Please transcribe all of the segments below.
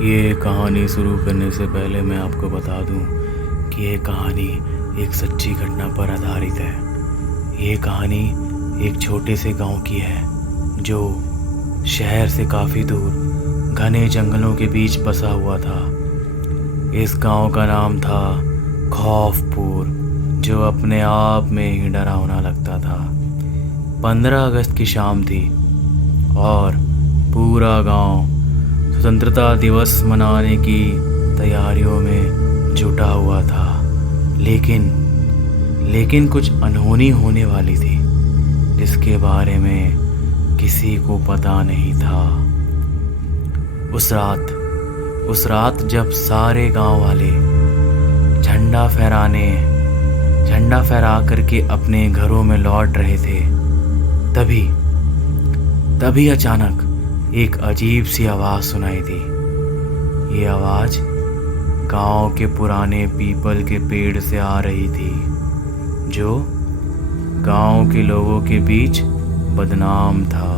ये कहानी शुरू करने से पहले मैं आपको बता दूं कि ये कहानी एक सच्ची घटना पर आधारित है। ये कहानी एक छोटे से गांव की है जो शहर से काफ़ी दूर घने जंगलों के बीच बसा हुआ था। इस गांव का नाम था खौफपुर, जो अपने आप में ही डरावना लगता था। 15 अगस्त की शाम थी और पूरा गांव स्वतंत्रता दिवस मनाने की तैयारियों में जुटा हुआ था। लेकिन कुछ अनहोनी होने वाली थी जिसके बारे में किसी को पता नहीं था। उस रात जब सारे गांव वाले झंडा फहरा करके अपने घरों में लौट रहे थे, तभी अचानक एक अजीब सी आवाज़ सुनाई दी। ये आवाज़ गांव के पुराने पीपल के पेड़ से आ रही थी, जो गांव के लोगों के बीच बदनाम था।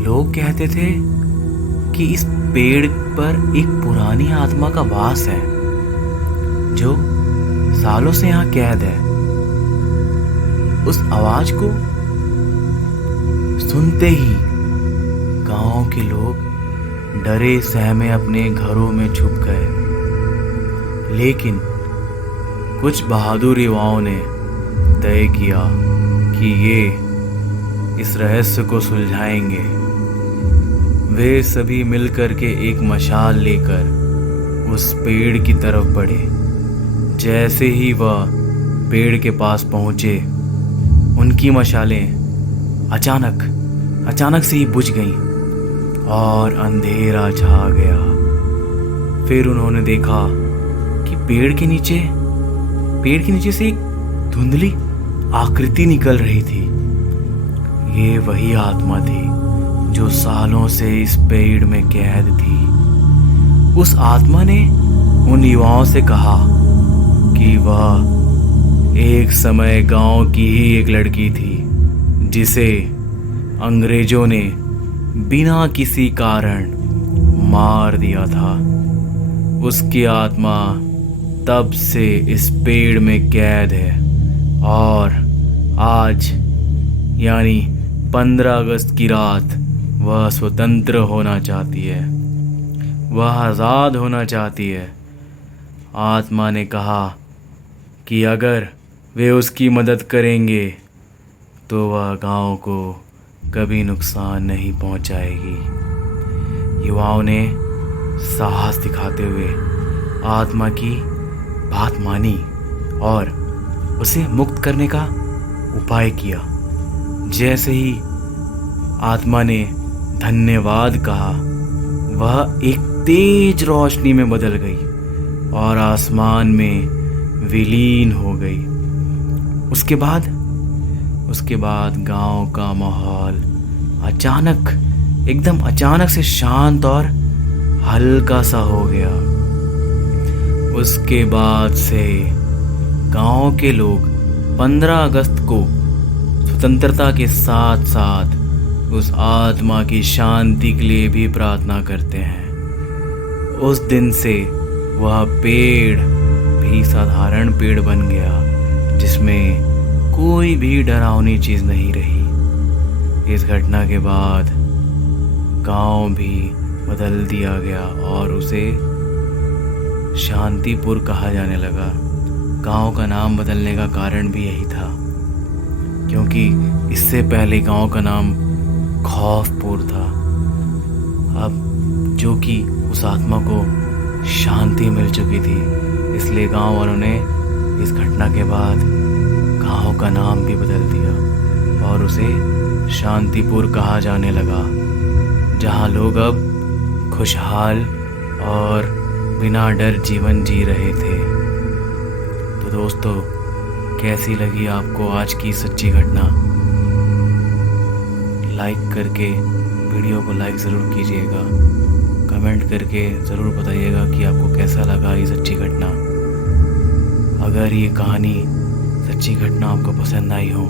लोग कहते थे कि इस पेड़ पर एक पुरानी आत्मा का वास है जो सालों से यहाँ कैद है। उस आवाज को सुनते ही गांव के लोग डरे सहमे अपने घरों में छुप गए। लेकिन कुछ बहादुर युवाओं ने तय किया कि ये इस रहस्य को सुलझाएंगे। वे सभी मिलकर के एक मशाल लेकर उस पेड़ की तरफ बढ़े। जैसे ही वह पेड़ के पास पहुंचे, उनकी मशालें अचानक से ही बुझ गईं और अंधेरा छा गया। फिर उन्होंने देखा कि पेड़ के नीचे से एक धुंधली आकृति निकल रही थी। ये वही आत्मा थी जो सालों से इस पेड़ में कैद थी। उस आत्मा ने उन युवाओं से कहा कि वह एक समय गांव की ही एक लड़की थी जिसे अंग्रेजों ने बिना किसी कारण मार दिया था। उसकी आत्मा तब से इस पेड़ में कैद है और आज यानी 15 अगस्त की रात वह स्वतंत्र होना चाहती है, वह आज़ाद होना चाहती है। आत्मा ने कहा कि अगर वे उसकी मदद करेंगे तो वह गांव को कभी नुकसान नहीं पहुंचाएगी। युवाओं ने साहस दिखाते हुए आत्मा की बात मानी और उसे मुक्त करने का उपाय किया। जैसे ही आत्मा ने धन्यवाद कहा, वह एक तेज रोशनी में बदल गई और आसमान में विलीन हो गई। उसके बाद गांव का माहौल एकदम अचानक से शांत और हल्का सा हो गया। उसके बाद से गांव के लोग 15 अगस्त को स्वतंत्रता के साथ साथ उस आत्मा की शांति के लिए भी प्रार्थना करते हैं। उस दिन से वह पेड़ भी साधारण पेड़ बन गया, जिसमें कोई भी डरावनी चीज़ नहीं रही। इस घटना के बाद गांव भी बदल दिया गया और उसे शांतिपुर कहा जाने लगा। गांव का नाम बदलने का कारण भी यही था, क्योंकि इससे पहले गांव का नाम खौफपुर था। अब जो कि उस आत्मा को शांति मिल चुकी थी, इसलिए गांव वालों ने इस घटना के बाद गांव का नाम भी बदल दिया और उसे शांतिपुर कहा जाने लगा, जहां लोग अब खुशहाल और बिना डर जीवन जी रहे थे। तो दोस्तों, कैसी लगी आपको आज की सच्ची घटना? लाइक करके वीडियो को लाइक ज़रूर कीजिएगा, कमेंट करके ज़रूर बताइएगा कि आपको कैसा लगा ये सच्ची घटना। अगर ये कहानी सच्ची घटना आपको पसंद आई हो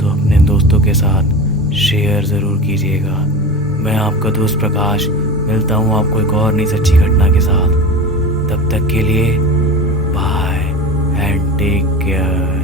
तो अपने दोस्तों के साथ शेयर ज़रूर कीजिएगा। मैं आपका दोस्त प्रकाश मिलता हूँ आपको एक और नई सच्ची घटना के साथ। तब तक के लिए बाय एंड टेक केयर।